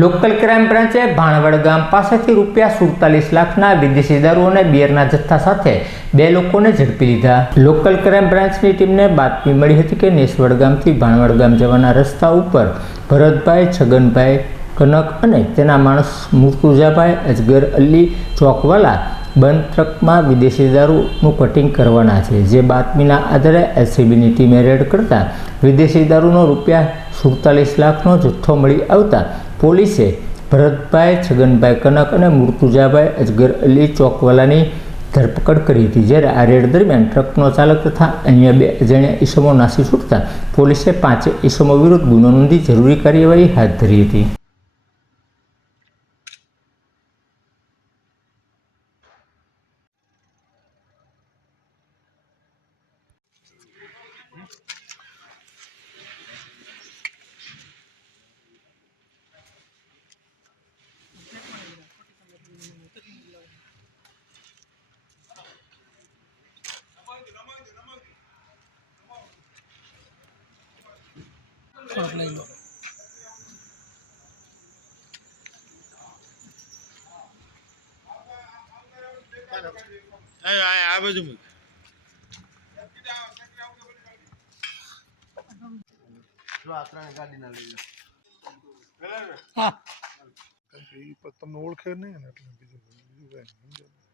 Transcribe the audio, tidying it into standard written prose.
Local crime બ્રાન્ચે Bhanvad ગામ પાસેથી ₹47 લાખના વિદેશી દારૂ અને બિયરના જથ્થા સાથે 2 લોકોને ઝડપી લીધા। લોકલ ક્રાઇમ બ્રાન્ચની ટીમને બાતમી મળી હતી કે નેસવડ ગામથી ભાણવડ ગામ જવાના રસ્તા ઉપર ભરતભાઈ, છગનભાઈ, કનક અને તેના માણસ મુર્તુજાભાઈ અજગર અલી ચોકવાલા બંધ ટ્રકમાં વિદેશી દારૂનું કટિંગ કરવાના છે। જે બાતમીના આધારે એલસીબીની ટીમે રેડ કરતા વિદેશી દારૂનો ₹47 લાખનો જથ્થો મળી આવતા પોલીસે ભરતભાઈ, છગનભાઈ, કનક અને મુર્તુજાભાઈ અજગર અલી ચોકવાલાની ધરપકડ કરી હતી। જ્યારે આ રેડ દરમિયાન ટ્રકનો ચાલક તથા અન્ય 2 અજાણ્યા ઈસમો નાસી છૂટતા પોલીસે 5 ઈસમો વિરુદ્ધ ગુનો નોંધી જરૂરી કાર્યવાહી હાથ ધરી હતી। આ બાજુ તમને ઓળખે નહીં ને એટલે બીજું કઈ